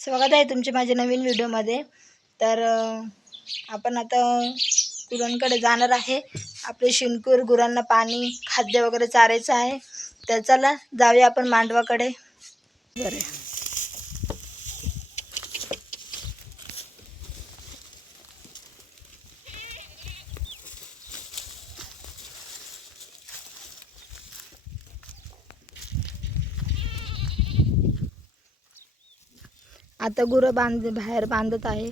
स्वागत आहे तुमचे माझ्या नवीन व्हिडिओमध्ये. तर आपण आता गुरांकडे जाणार आहे. आपले शिंकूर गुरांना पाणी खाद्य वगैरे चारायचं आहे. तर चला जाऊया आपण मांडवाकडे. बरं. आता गुरं बांध बाहेर बांधत आहे.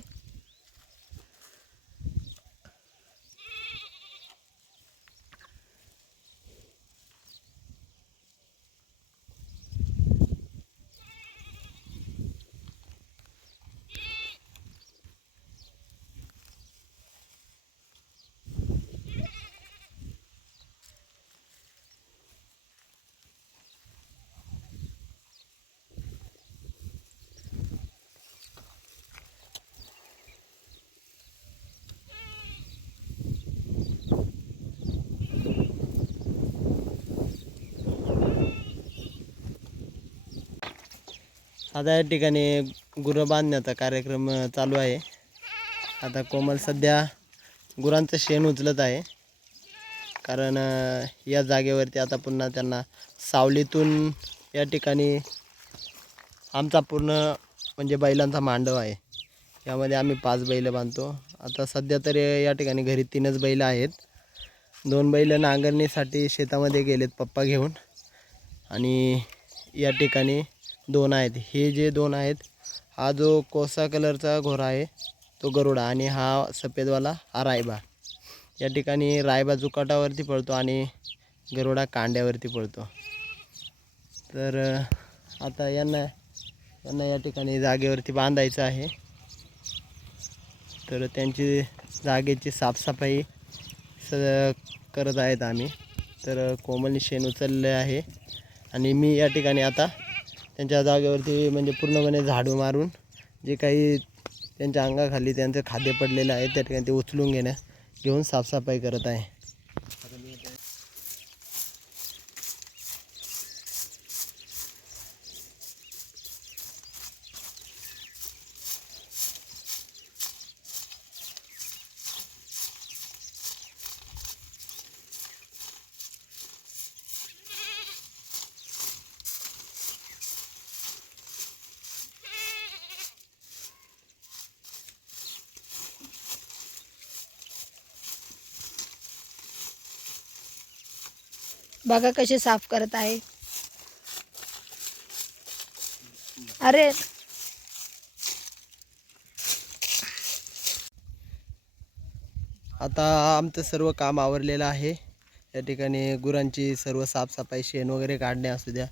आता या ठिकाणी गुरं बांधण्याचा कार्यक्रम चालू आहे. आता कोमल सध्या गुरांचं शेण उचलत आहे. कारण या जागेवरती आता पुन्हा त्यांना सावलीतून या ठिकाणी आमचा पूर्ण म्हणजे बैलांचा मांडव आहे. यामध्ये आम्ही पाच बैल बांधतो. आता सध्या तरी या ठिकाणी घरी तीनच बैल आहेत. दोन बैल नांगरणीसाठी शेतामध्ये गेलेत पप्पा घेऊन. आणि या ठिकाणी दोन आहेत. हे जे दोन आहेत हा जो कोसा कलरचा घोरा आहे तो गरुडा आणि हा सफेदवाला हा रायबा. या ठिकाणी रायबा जुकाटावरती पळतो आणि गरुडा कांड्यावरती पळतो. तर आता यांना यांना या ठिकाणी जागेवरती बांधायचं आहे. तर त्यांची जागेची साफसफाई स करत आहेत आम्ही. तर कोमल शेण उचलले आहे. आणि मी या ठिकाणी आता त्यांच्या जागेवरती म्हणजे पूर्णपणे झाडू मारून जे काही त्यांच्या अंगाखाली त्यांचं खाद्य पडलेलं आहे त्या ठिकाणी ते उचलून घेणं घेऊन साफसफाई करत आहे. बघा कसे साफ करत आहे. अरे. आता आमचं सर्व काम आवरलेलं आहे. या ठिकाणी गुरांची सर्व साफसफाई शेण वगैरे काढणे असू द्या.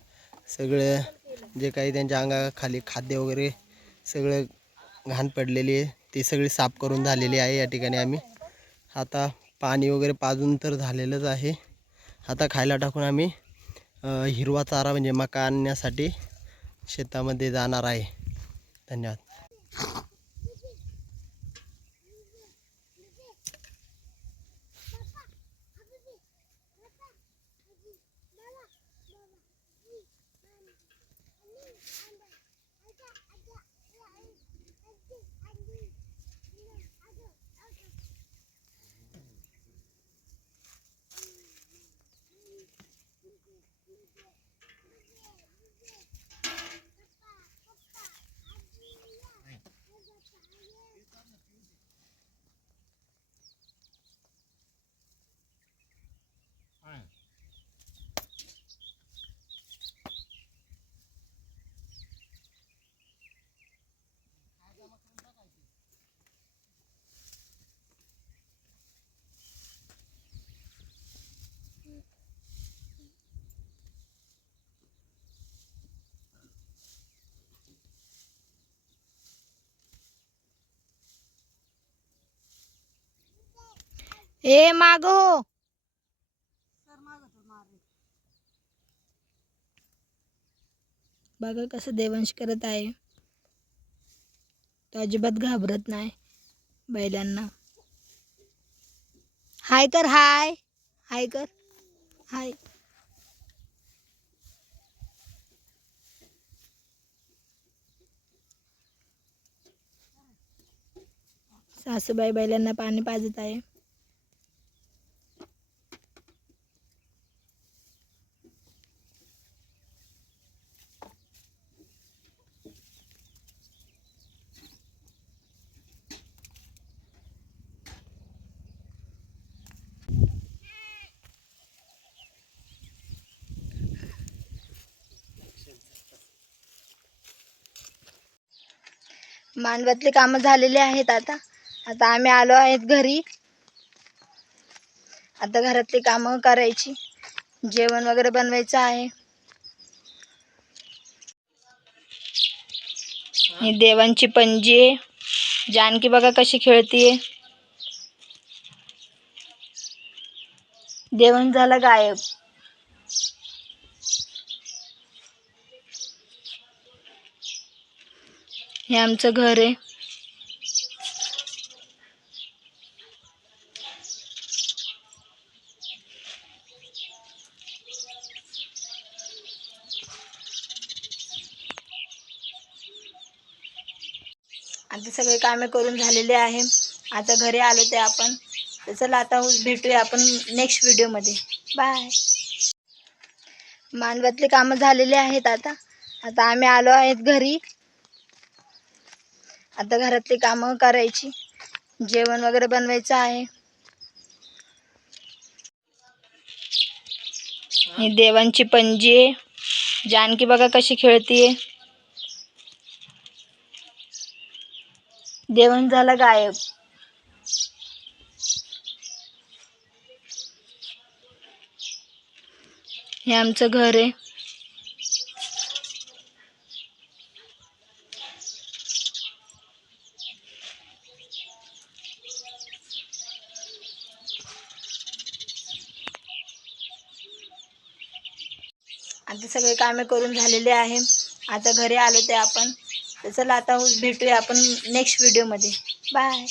सगळं जे काही त्यांच्या अंगाखाली खाद्य वगैरे सगळं घाण पडलेली आहे. ती सगळी साफ करून झालेली आहे या ठिकाणी आम्ही. आता पाणी वगैरे पाजून तर झालेलंच आहे. आता खायला टाकून आम्ही हिरवा चारा म्हणजे मका आणण्यासाठी शेतामध्ये जाणार आहे. धन्यवाद. ए माग हो. बघा कसं देवंश करत आहे. तो अजिबात घाबरत नाही बैलांना. हाय कर हाय. हाय कर. हाय. सासूबाई बैलांना पाणी पाजत आहे. मांडवातले कामं झालेले आहेत आता. आता आम्ही आलो आहेत घरी. आता घरातली कामं करायची. जेवण वगैरे बनवायचं आहे. ही देवांची पणजी आहे. जानकी बघा कशी खेळतीये. देवण झालं गायब. हे आमचं घर आहे. आता सगळे कामे करून झालेले आहे. आता घरी आलो ते आपण. तर चला आता भेटूया आपण नेक्स्ट व्हिडिओमध्ये बाय मानवातले कामं झालेले आहेत आता. आता आम्ही आलो आहेत घरी. आता घरातली कामं करायची. जेवण वगैरे बनवायचं आहे. ही देवांची पणजी आहे. जानकी बघा कशी खेळतीये. देवण झालं गायब. हे आमचं घर आहे. आता सगळे कामे करून झालेले आहे. आता घरी आलो ते आपण. तर चला आता भेटूया आपण नेक्स्ट व्हिडिओमध्ये बाय